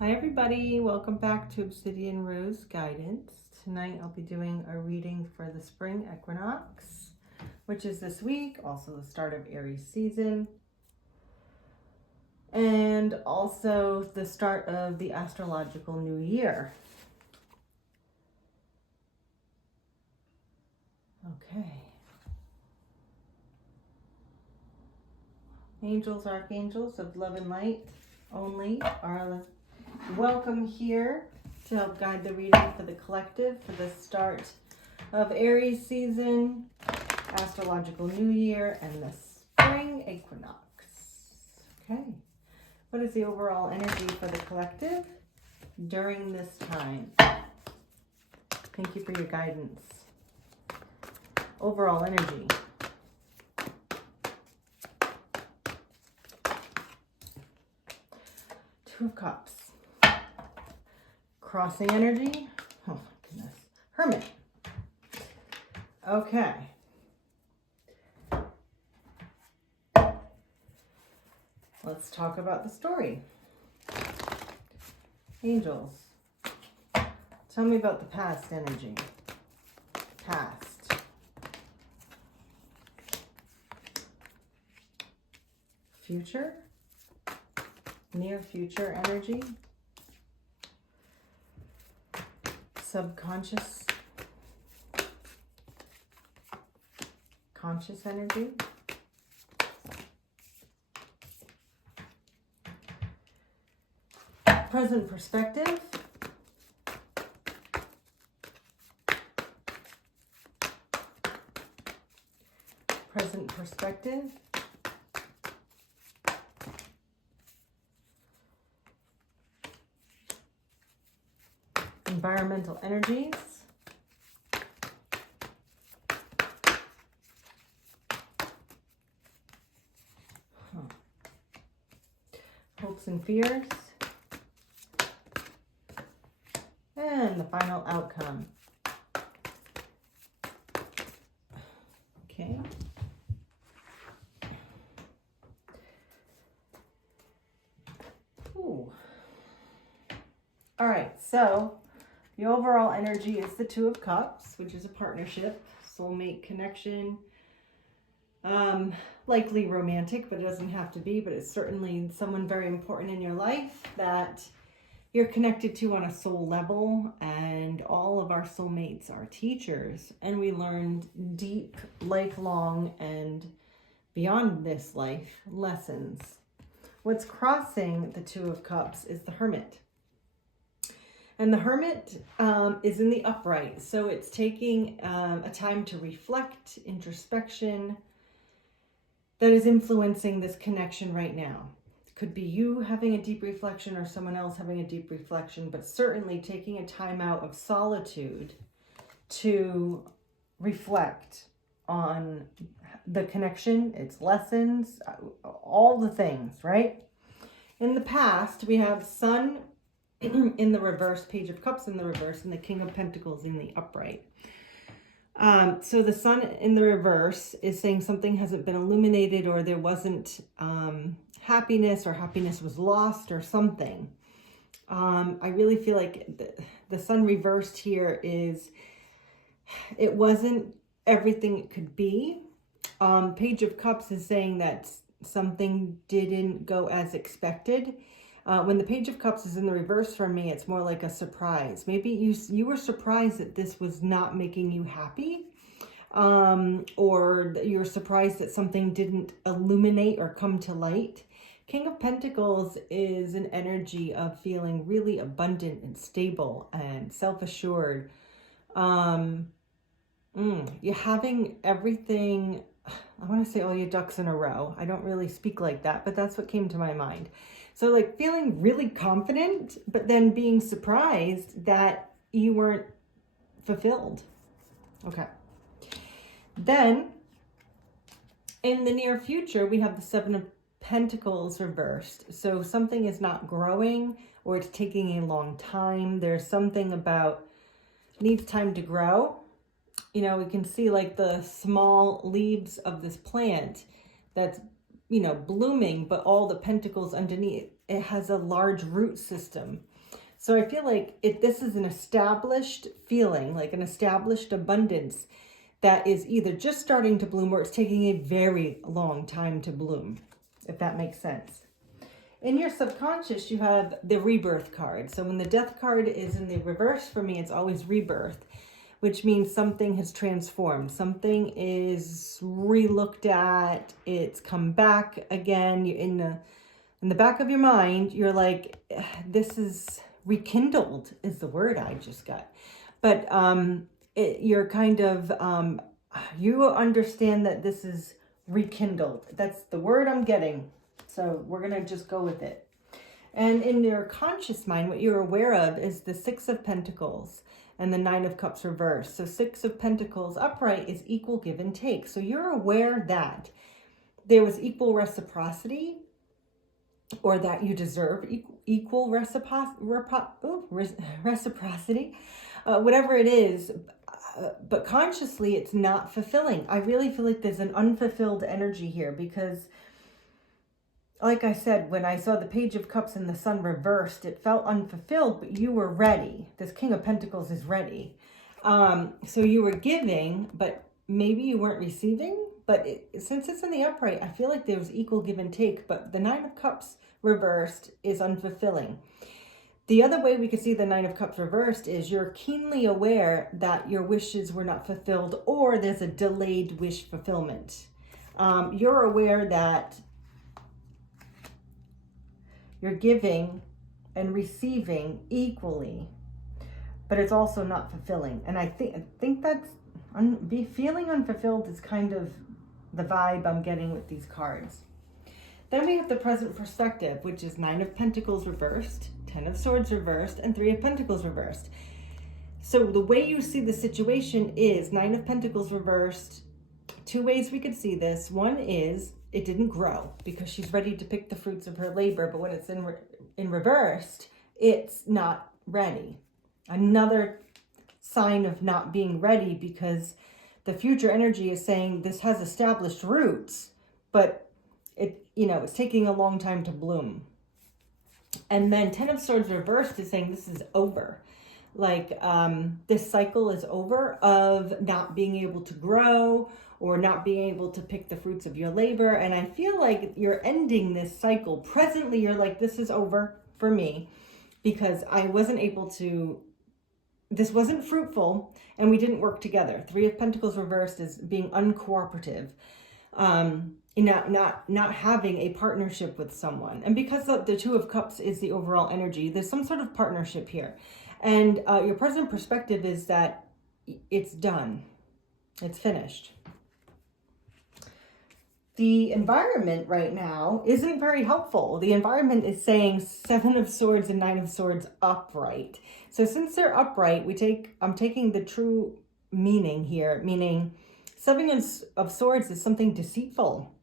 Hi everybody, welcome back to Obsidian Rose Guidance. Tonight I'll be doing a reading for the Spring Equinox, which is this week, also the start of Aries season, and also the start of the astrological new year. Okay. Angels, archangels of love and light only are welcome here to help guide the reading for the collective for the start of Aries season, astrological new year, and the spring equinox. Okay, what is the overall energy for the collective during this time? Thank you for your guidance. Overall energy. Two of Cups. Crossing energy. Oh my goodness. Hermit. Okay. Let's talk about the story. Angels. Tell me about the past energy. Past. Future. Near future energy. Subconscious. Conscious energy. Present perspective. Present perspective. Environmental energies. Hopes and fears. And the final outcome. Okay. Ooh. All right, so the overall energy is the Two of Cups, which is a partnership, soulmate connection, likely romantic, but it doesn't have to be, but it's certainly someone very important in your life that you're connected to on a soul level, and all of our soulmates are teachers, and we learned deep, lifelong, and beyond this life lessons. What's crossing the Two of Cups is the Hermit. And the Hermit is in the upright, so it's taking a time to reflect, introspection, that is influencing this connection right now. It could be you having a deep reflection or someone else having a deep reflection, but certainly taking a time out of solitude to reflect on the connection, its lessons, all the things, right? In the past, we have Sun in the reverse, Page of Cups in the reverse, and the King of Pentacles in the upright. So the Sun in the reverse is saying something hasn't been illuminated, or there wasn't happiness, or happiness was lost, or something. I really feel like the Sun reversed here is, it wasn't everything it could be. Page of Cups is saying that something didn't go as expected. When the Page of Cups is in the reverse for me, it's more like a surprise. Maybe you were surprised that this was not making you happy, or you're surprised that something didn't illuminate or come to light. King of Pentacles is an energy of feeling really abundant and stable and self-assured. You're having everything, I want to say all your ducks in a row. I don't really speak like that, but that's what came to my mind. So like feeling really confident, but then being surprised that you weren't fulfilled. Okay. Then in the near future, we have the Seven of Pentacles reversed. So something is not growing, or it's taking a long time. There's something about needs time to grow. You know, we can see like the small leaves of this plant that's, you know, blooming, but all the pentacles underneath it has a large root system. So I feel like this is an established feeling, like an established abundance that is either just starting to bloom or it's taking a very long time to bloom, if that makes sense. In your subconscious, you have the rebirth card. So when the death card is in the reverse, for me, it's always rebirth, which means something has transformed. Something is re-looked at. It's come back again. You're in the back of your mind, you're like, this is rekindled is the word I just got. But you're kind of, you understand that this is rekindled. That's the word I'm getting. So we're going to just go with it. And in your conscious mind, what you're aware of is the Six of Pentacles and the Nine of Cups reversed. So Six of Pentacles upright is equal give and take. So you're aware that there was equal reciprocity, or that you deserve equal reciprocity, whatever it is, but consciously it's not fulfilling. I really feel like there's an unfulfilled energy here because, like I said, when I saw the Page of Cups and the Sun reversed, it felt unfulfilled, but you were ready. This King of Pentacles is ready. So you were giving, but maybe you weren't receiving. But since it's in the upright, I feel like there was equal give and take. But the Nine of Cups reversed is unfulfilling. The other way we could see the Nine of Cups reversed is you're keenly aware that your wishes were not fulfilled, or there's a delayed wish fulfillment. You're aware that you're giving and receiving equally, but it's also not fulfilling. And I think that's feeling unfulfilled is kind of the vibe I'm getting with these cards. Then we have the present perspective, which is Nine of Pentacles reversed, Ten of Swords reversed, and Three of Pentacles reversed. So the way you see the situation is Nine of Pentacles reversed. Two ways we could see this. One is it didn't grow because she's ready to pick the fruits of her labor, but when it's in reversed, it's not ready. Another sign of not being ready, because the future energy is saying this has established roots, but it's taking a long time to bloom. And then Ten of Swords reversed is saying this is over. Like this cycle is over of not being able to grow or not being able to pick the fruits of your labor. And I feel like you're ending this cycle. Presently, you're like, this is over for me because I wasn't able to, this wasn't fruitful and we didn't work together. Three of Pentacles reversed is being uncooperative. Not having a partnership with someone. And because the Two of Cups is the overall energy, there's some sort of partnership here. And your present perspective is that it's done. It's finished. The environment right now isn't very helpful. The environment is saying Seven of Swords and Nine of Swords upright. So since they're upright, I'm taking the true meaning here, meaning Seven of Swords is something deceitful.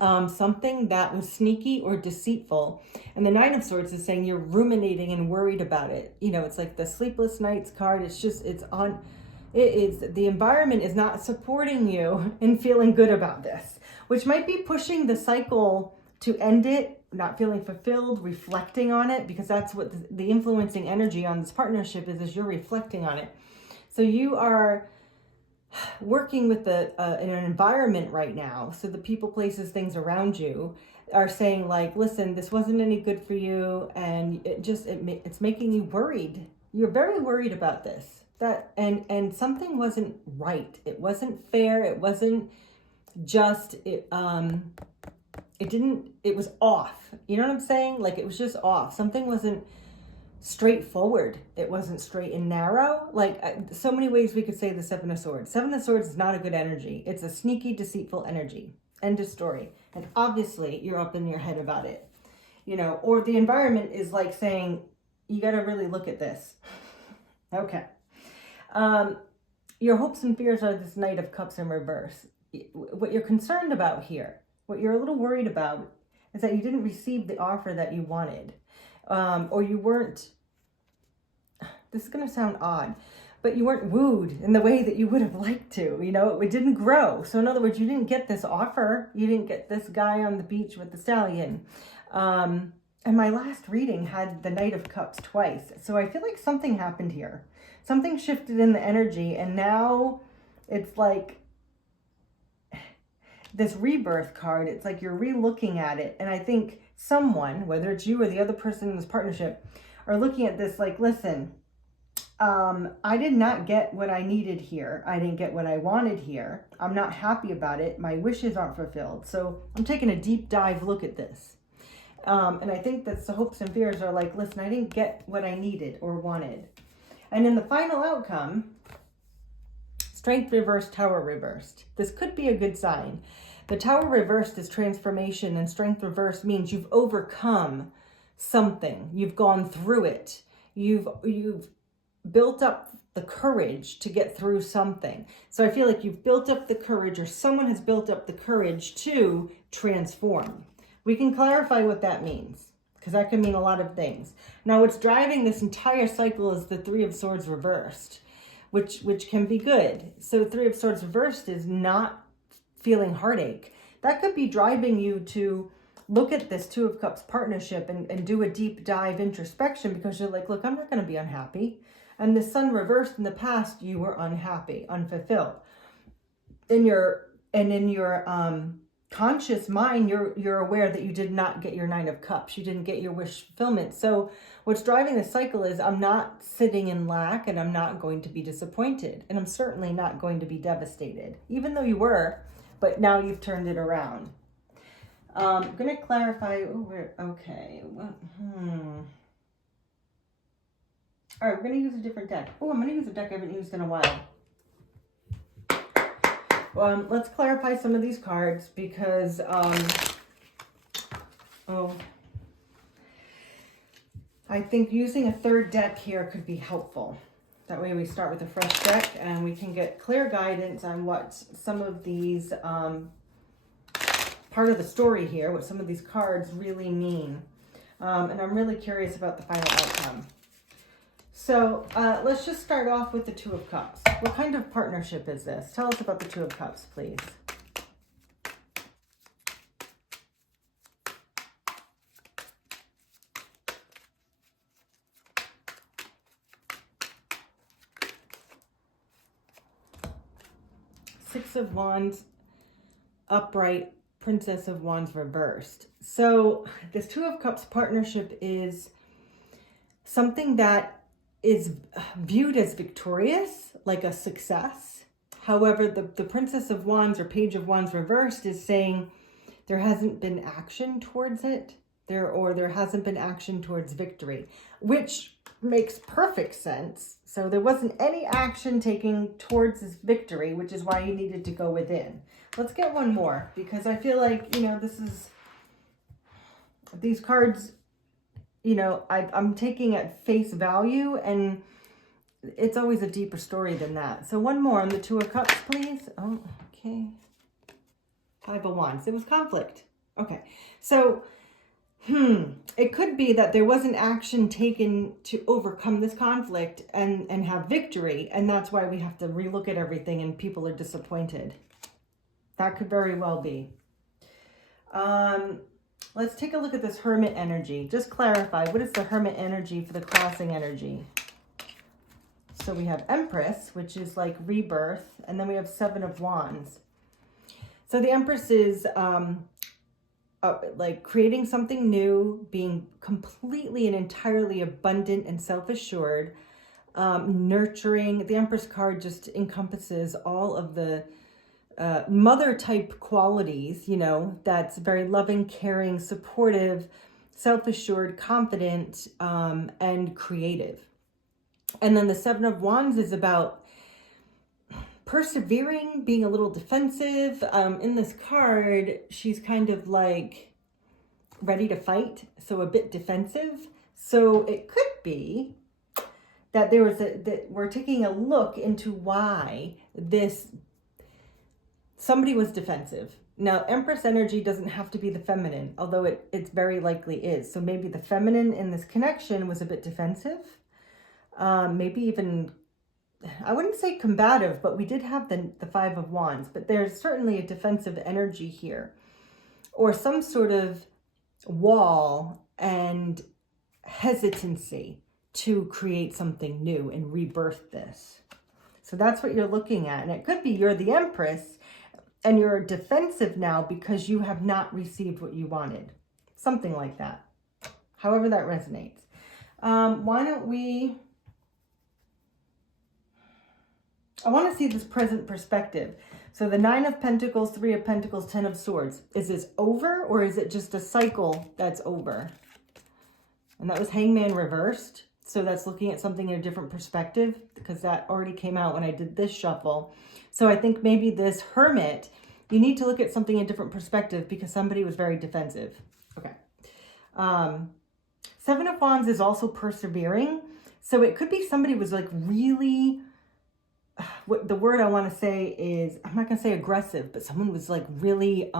Something that was sneaky or deceitful. And the Nine of Swords is saying you're ruminating and worried about it. It's like the sleepless nights card. The environment is not supporting you in feeling good about this, which might be pushing the cycle to end it, not feeling fulfilled, reflecting on it, because that's what the influencing energy on this partnership is you're reflecting on it. So you are working with in an environment right now. So the people, places, things around you are saying like, listen, this wasn't any good for you. And it's making you worried. You're very worried about this, and something wasn't right. It wasn't fair. It wasn't just, it was off. You know what I'm saying? Like it was just off. Something wasn't straightforward. It wasn't straight and narrow. Like so many ways we could say the Seven of Swords. Seven of Swords is not a good energy. It's a sneaky, deceitful energy. End of story. And obviously you're up in your head about it, or the environment is like saying, you got to really look at this. Okay. Your hopes and fears are this Knight of Cups in reverse. What you're concerned about here, what you're a little worried about is that you didn't receive the offer that you wanted. Or you weren't, this is going to sound odd, but you weren't wooed in the way that you would have liked to, it didn't grow. So in other words, you didn't get this offer. You didn't get this guy on the beach with the stallion. And my last reading had the Knight of Cups twice. So I feel like something happened here. Something shifted in the energy, and now it's like this rebirth card. It's like you're re-looking at it. And I think someone, whether it's you or the other person in this partnership, are looking at this like, listen, I did not get what I needed here. I didn't get what I wanted here. I'm not happy about it. My wishes aren't fulfilled. So I'm taking a deep dive look at this. And I think that the hopes and fears are like, listen, I didn't get what I needed or wanted. And in the final outcome, Strength reversed, Tower reversed. This could be a good sign. The Tower reversed is transformation, and Strength reversed means you've overcome something. You've gone through it. You've built up the courage to get through something. So I feel like you've built up the courage, or someone has built up the courage to transform. We can clarify what that means, because that can mean a lot of things. Now, what's driving this entire cycle is the Three of Swords reversed, which can be good. So Three of Swords reversed is not feeling heartache. That could be driving you to look at this Two of Cups partnership and do a deep dive introspection, because you're like, look, I'm not going to be unhappy. And the Sun reversed, in the past, you were unhappy, unfulfilled. In your conscious mind, you're aware that you did not get your Nine of Cups. You didn't get your wish fulfillment. So what's driving the cycle is, I'm not sitting in lack, and I'm not going to be disappointed. And I'm certainly not going to be devastated, even though you were, but now you've turned it around. I'm going to clarify. Okay. All right, we're going to use a different deck. Oh, I'm going to use a deck I haven't used in a while. Let's clarify some of these cards, because, I think using a third deck here could be helpful. That way we start with a fresh deck, and we can get clear guidance on what some of these, part of the story here, what some of these cards really mean. And I'm really curious about the final outcome. So let's just start off with the Two of Cups. What kind of partnership is this? Tell us about the Two of Cups, please. Six of Wands, upright, Princess of Wands reversed. So this Two of Cups partnership is something that is viewed as victorious, like a success. However, the Princess of Wands or Page of Wands reversed is saying there hasn't been action towards it, there hasn't been action towards victory, which makes perfect sense. So there wasn't any action taken towards this victory, which is why you needed to go within. Let's get one more, because I feel like, these cards, I'm taking at face value, and it's always a deeper story than that. So one more on the Two of Cups, please. Oh, okay. Five of Wands. It was conflict. Okay. So, it could be that there wasn't action taken to overcome this conflict and have victory, and that's why we have to relook at everything and people are disappointed. That could very well be. Let's take a look at this Hermit energy. Just clarify, what is the Hermit energy for the crossing energy? So we have Empress, which is like rebirth, and then we have Seven of Wands. So the Empress is like creating something new, being completely and entirely abundant and self-assured, nurturing. The Empress card just encompasses all of the mother type qualities, that's very loving, caring, supportive, self-assured, confident, and creative. And then the Seven of Wands is about persevering, being a little defensive. In this card, she's kind of like ready to fight, so a bit defensive. So it could be that that we're taking a look into why somebody was defensive. Now, Empress energy doesn't have to be the feminine, although it's very likely is. So maybe the feminine in this connection was a bit defensive. Maybe even, I wouldn't say combative, but we did have the Five of Wands. But there's certainly a defensive energy here. Or some sort of wall and hesitancy to create something new and rebirth this. So that's what you're looking at. And it could be you're the Empress and you're defensive now because you have not received what you wanted. Something like that. However that resonates. Why don't we... I want to see this present perspective. So the 9 of Pentacles, 3 of Pentacles, 10 of Swords. Is this over or is it just a cycle that's over? And that was Hangman reversed. So that's looking at something in a different perspective because that already came out when I did this shuffle. So I think maybe this Hermit, you need to look at something in a different perspective because somebody was very defensive. Okay. 7 of Wands is also persevering. So it could be somebody was like really... What the word I want to say is, I'm not going to say aggressive, but someone was like really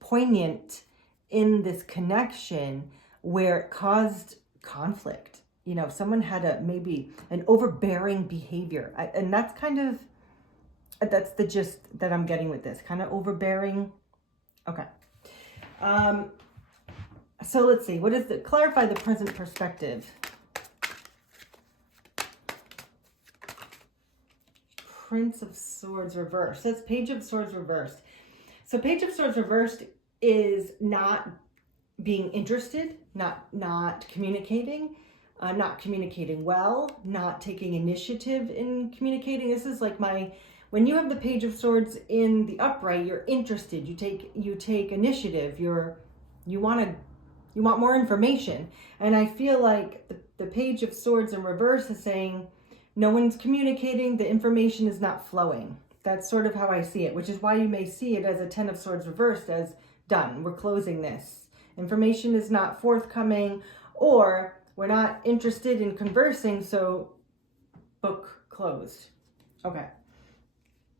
poignant in this connection where it caused conflict. You know, someone had maybe an overbearing behavior. And that's kind of, that's the gist that I'm getting with this. Kind of overbearing. Okay. So let's see. What is the, clarify the present perspective. Prince of Swords reversed. That's Page of Swords reversed. So Page of Swords reversed is not being interested, not communicating, not communicating well, not taking initiative in communicating. This is like when you have the Page of Swords in the upright, you're interested. You take initiative. You want more information. And I feel like the Page of Swords in reverse is saying, no one's communicating, the information is not flowing. That's sort of how I see it, which is why you may see it as a 10 of Swords reversed as done. We're closing this. Information is not forthcoming, or we're not interested in conversing, so book closed. Okay.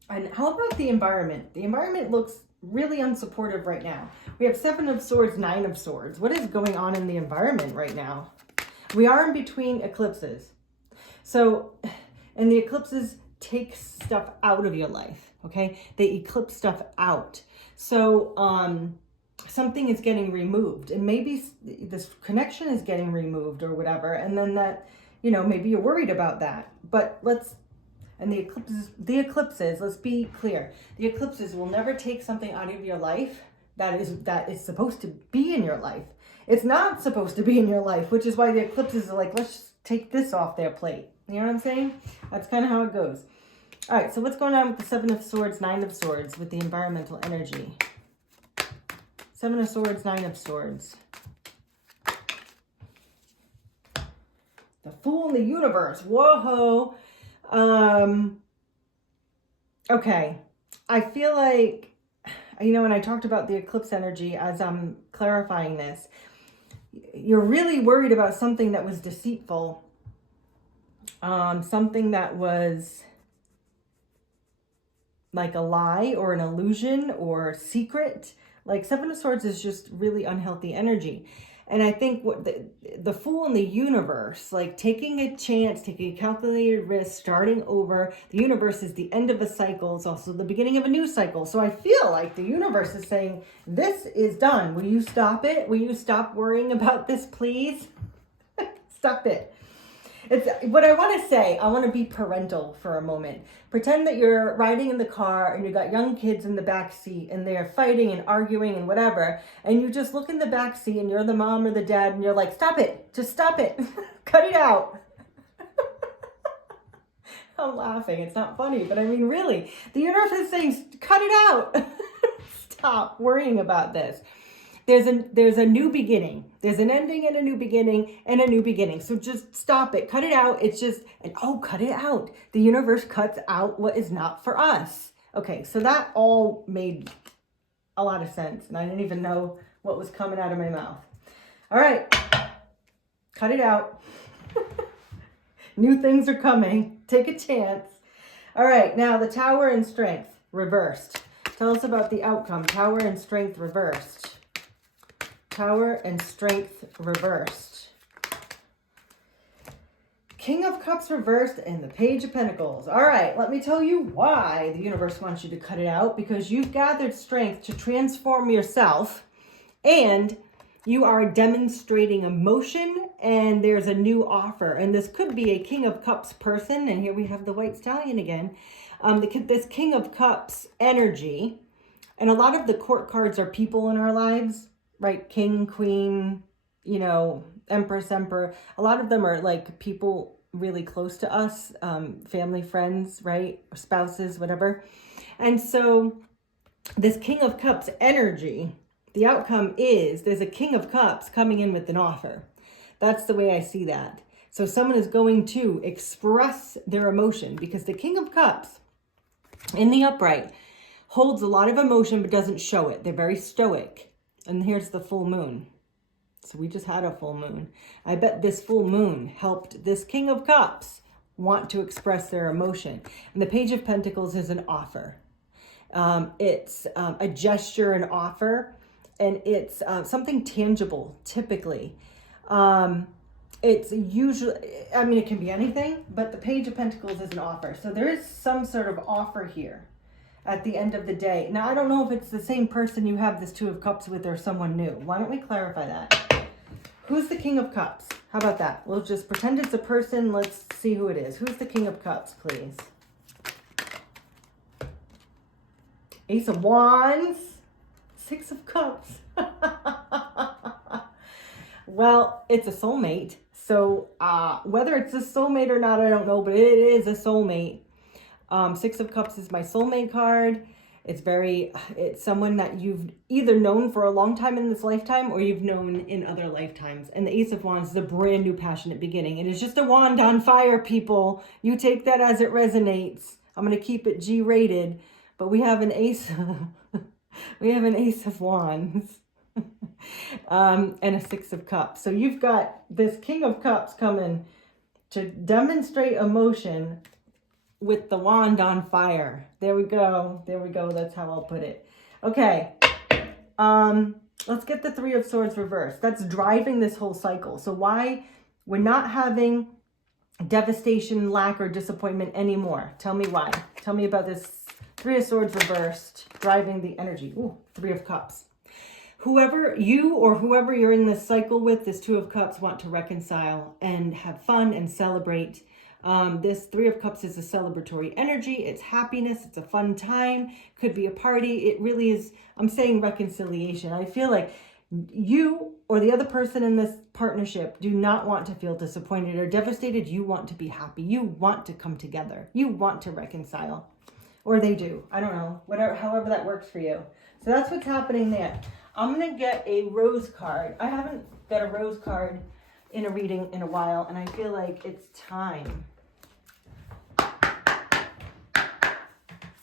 And how about the environment? The environment looks really unsupportive right now. We have 7 of Swords, 9 of Swords. What is going on in the environment right now? We are in between eclipses. So, and the eclipses take stuff out of your life, okay? They eclipse stuff out. So, something is getting removed, and maybe this connection is getting removed or whatever, and then that, you know, maybe you're worried about that. But and the eclipses, let's be clear. The eclipses will never take something out of your life that is supposed to be in your life. It's not supposed to be in your life, which is why the eclipses are like, let's take this off their plate. You know what I'm saying? That's kind of how it goes. All right, so what's going on with the 7 of Swords, 9 of Swords with the environmental energy? 7 of Swords, 9 of Swords. The Fool in the Universe. Whoa. Okay. I feel like, you know, when I talked about the eclipse energy as I'm clarifying this, you're really worried about something that was deceitful. Something that was like a lie or an illusion or secret. Like 7 of Swords is just really unhealthy energy. And I think what the Fool in the Universe, like taking a chance, taking a calculated risk, starting over. The universe is the end of a cycle. It's also the beginning of a new cycle. So I feel like the universe is saying, this is done. Will you stop it? Will you stop worrying about this, please? Stop it. It's what I want to say. I want to be parental for a moment. Pretend that you're riding in the car and you got young kids in the back seat and they're fighting and arguing and whatever. And you just look in the back seat and you're the mom or the dad and you're like, stop it. Just stop it. Cut it out. I'm laughing. It's not funny, but I mean, really, the universe is saying, cut it out. Stop worrying about this. There's a new beginning. There's an ending and a new beginning and a new beginning. So just stop it. Cut it out. It's just, cut it out. The universe cuts out what is not for us. Okay, so that all made a lot of sense. And I didn't even know what was coming out of my mouth. All right. Cut it out. New things are coming. Take a chance. All right, now the Tower and Strength reversed. Tell us about the outcome. Tower and Strength reversed. Tower and Strength reversed. King of Cups reversed and the Page of Pentacles. All right, let me tell you why the universe wants you to cut it out. Because you've gathered strength to transform yourself and You are demonstrating emotion, and there's a new offer. And this could be a King of Cups person. And here we have the white stallion again. This King of Cups energy. And a lot of the court cards are people in our lives, right? King, queen, you know, empress, emperor. A lot of them are like people really close to us, family, friends, right? Spouses, whatever. And so this King of Cups energy, the outcome is there's a King of Cups coming in with an offer. That's the way I see that. So someone is going to express their emotion, because the King of Cups in the upright holds a lot of emotion but doesn't show it. They're very stoic. And here's the full moon. So we just had a full moon. I bet this full moon helped this King of Cups want to express their emotion. And the Page of Pentacles is an offer. It's a gesture, an offer, and it's something tangible, typically. It's usually, I mean, it can be anything, but the Page of Pentacles is an offer. So there is some sort of offer here at the end of the day. Now, I don't know if it's the same person you have this Two of Cups with or someone new. Why don't we clarify that? Who's the King of Cups? How about that? We'll just pretend it's a person. Let's see who it is. Who's the King of Cups, please? Ace of Wands. Six of Cups. Well, it's a soulmate. So whether it's a soulmate or not, I don't know, but it is a soulmate. Six of Cups is my soulmate card. It's someone that you've either known for a long time in this lifetime or you've known in other lifetimes. And the Ace of Wands is a brand new passionate beginning. It is just a wand on fire, people. You take that as it resonates. I'm going to keep it G-rated, but we have an ace. We have an Ace of Wands and a Six of Cups. So you've got this King of Cups coming to demonstrate emotion with the wand on fire. There we go. There we go. That's how I'll put it. Okay. Let's get the Three of Swords reversed. That's driving this whole cycle. So why we're not having devastation, lack, or disappointment anymore. Tell me why. Tell me about this Three of Swords reversed, driving the energy. Ooh, Three of Cups. Whoever you or whoever you're in this cycle with, this Two of Cups, want to reconcile and have fun and celebrate. This Three of Cups is a celebratory energy. It's happiness. It's a fun time. Could be a party. It really is. I'm saying reconciliation. I feel like you or the other person in this partnership do not want to feel disappointed or devastated. You want to be happy. You want to come together. You want to reconcile. Or they do. I don't know. Whatever, however that works for you. So that's what's happening there. I'm going to get a rose card. I haven't got a rose card in a reading in a while, and I feel like it's time.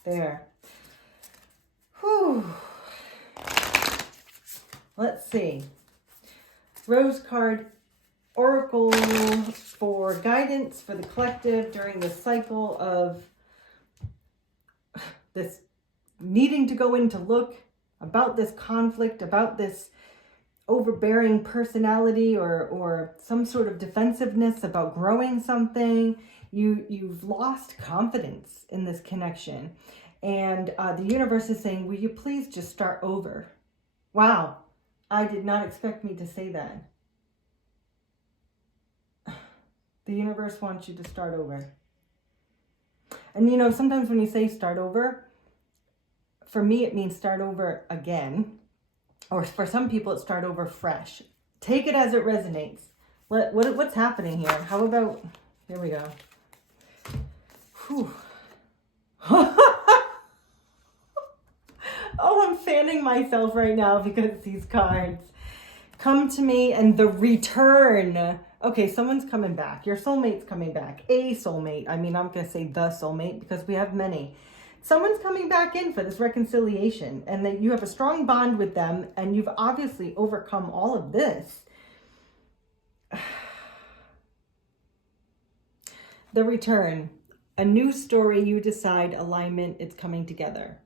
There. Whew. Let's see. Rose card, oracle for guidance for the collective during this cycle of this needing to go in to look about this conflict, about this overbearing personality or some sort of defensiveness about growing something. You've lost confidence in this connection. And the universe is saying, will you please just start over? Wow, I did not expect me to say that. The universe wants you to start over. And you know, sometimes when you say start over, for me it means start over again. Or for some people it's start over fresh. Take it as it resonates. What's happening here? How about, here we go. Whew. Oh, I'm fanning myself right now because these cards come to me and the return. Okay, someone's coming back. Your soulmate's coming back. A soulmate. I mean, I'm going to say the soulmate because we have many. Someone's coming back in for this reconciliation and that you have a strong bond with them and you've obviously overcome all of this. The return. A new story, you decide, alignment, it's coming together.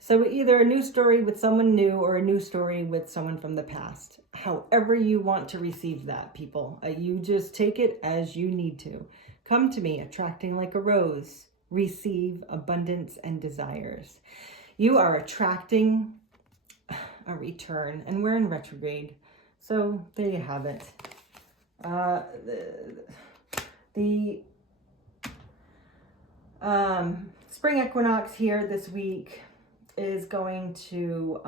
So either a new story with someone new or a new story with someone from the past. However you want to receive that, people. You just take it as you need to. Come to me, attracting like a rose. Receive abundance and desires. You are attracting a return. And we're in retrograde. So there you have it. The spring equinox here this week is going to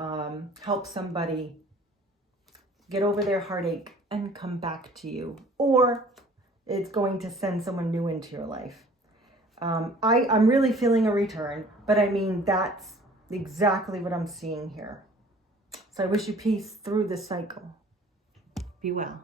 help somebody get over their heartache and come back to you, or it's going to send someone new into your life. I'm really feeling a return, but I mean, that's exactly what I'm seeing here. So I wish you peace through this cycle. Be well.